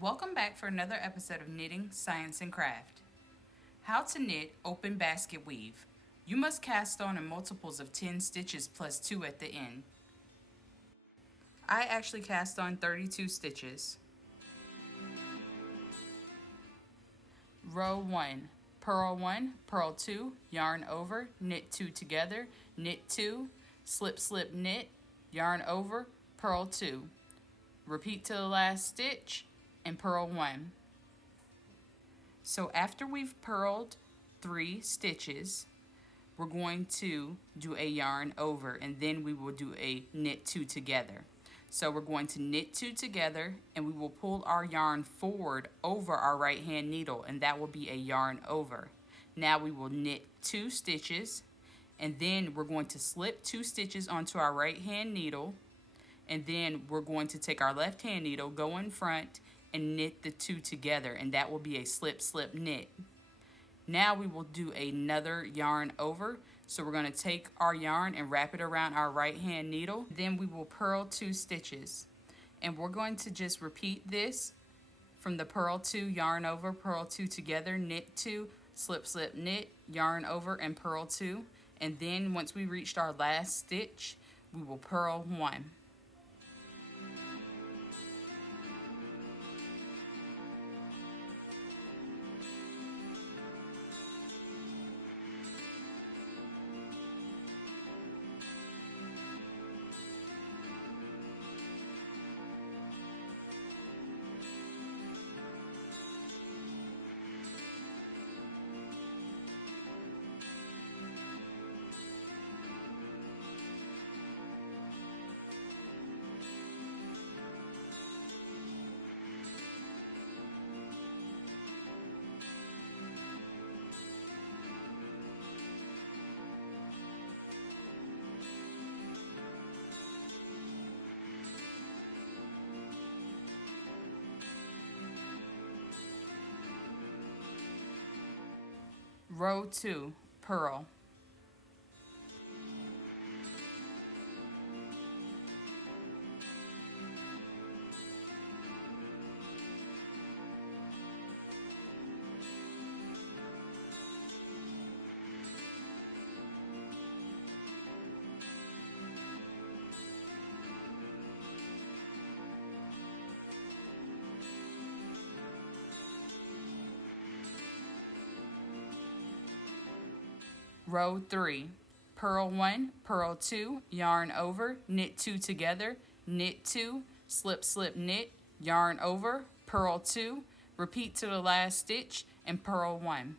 Welcome back for another episode of Knitting, Science, and Craft. How to knit open basket weave. You must cast on in multiples of 10 stitches plus 2 at the end. I actually cast on 32 stitches. Row 1. Purl 1, purl 2, yarn over, knit 2 together, knit 2, slip slip knit, yarn over, purl 2. Repeat to the last stitch and purl 1. So after we've purled 3 stitches, we're going to do a yarn over and then we will do a knit 2 together. So we're going to knit 2 together and we will pull our yarn forward over our right hand needle, and that will be a yarn over. Now we will knit 2 stitches and then we're going to slip 2 stitches onto our right hand needle, and then we're going to take our left hand needle, go in front and knit the 2 together, and that will be a slip slip knit. Now we will do another yarn over. So we're going to take our yarn and wrap it around our right hand needle. Then we will purl 2 stitches. And we're going to just repeat this from the purl 2, yarn over, purl 2 together, knit 2, slip slip knit, yarn over, and purl 2. And then once we reached our last stitch, we will purl 1. Row 2, purl. Row 3, purl 1, purl 2, yarn over, knit 2 together, knit 2, slip slip knit, yarn over, purl 2, repeat to the last stitch and purl 1.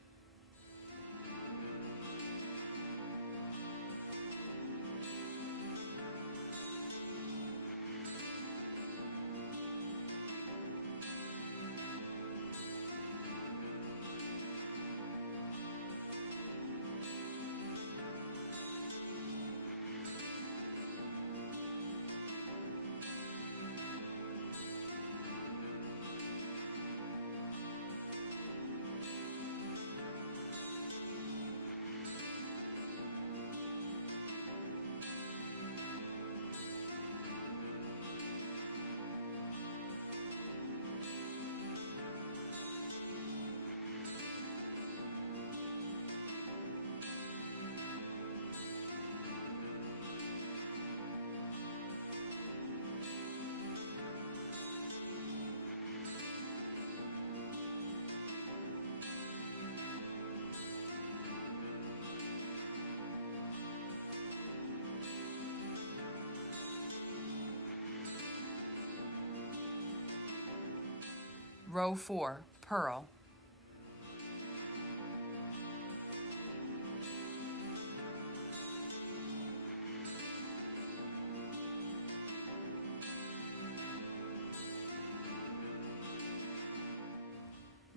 Row 4, purl.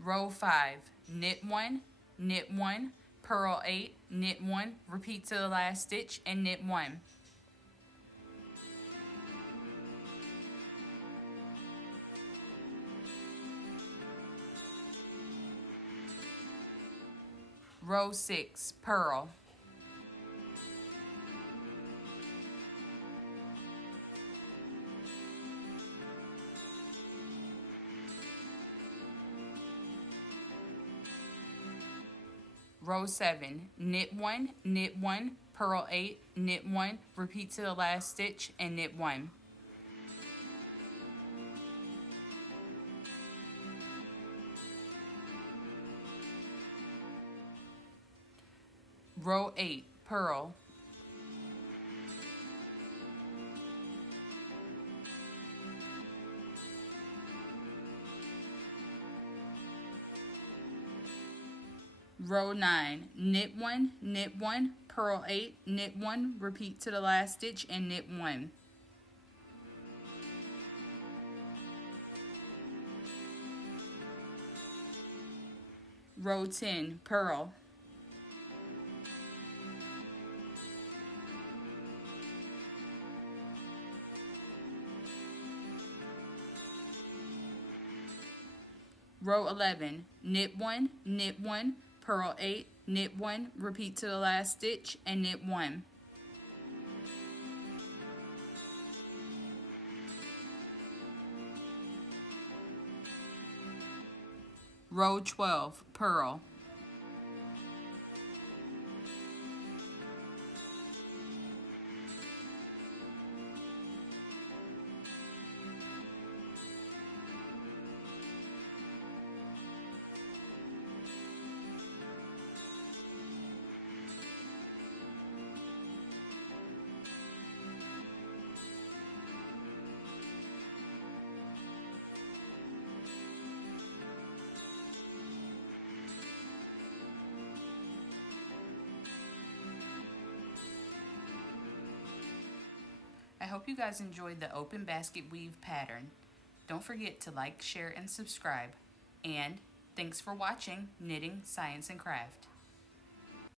Row 5, knit 1, knit 1, purl 8, knit 1, repeat to the last stitch and knit 1. Row 6, purl. Row 7, knit 1, purl 8, knit 1, repeat to the last stitch, and knit 1. Row 8, purl. Row 9, knit 1, purl 8, knit 1, repeat to the last stitch, and knit 1. Row 10, purl. Row 11, knit 1, purl 8, knit 1, repeat to the last stitch, and knit 1. Row 12, purl. I hope you guys enjoyed the open basket weave pattern. Don't forget to like, share, and subscribe. And thanks for watching Knitting, Science, and Craft.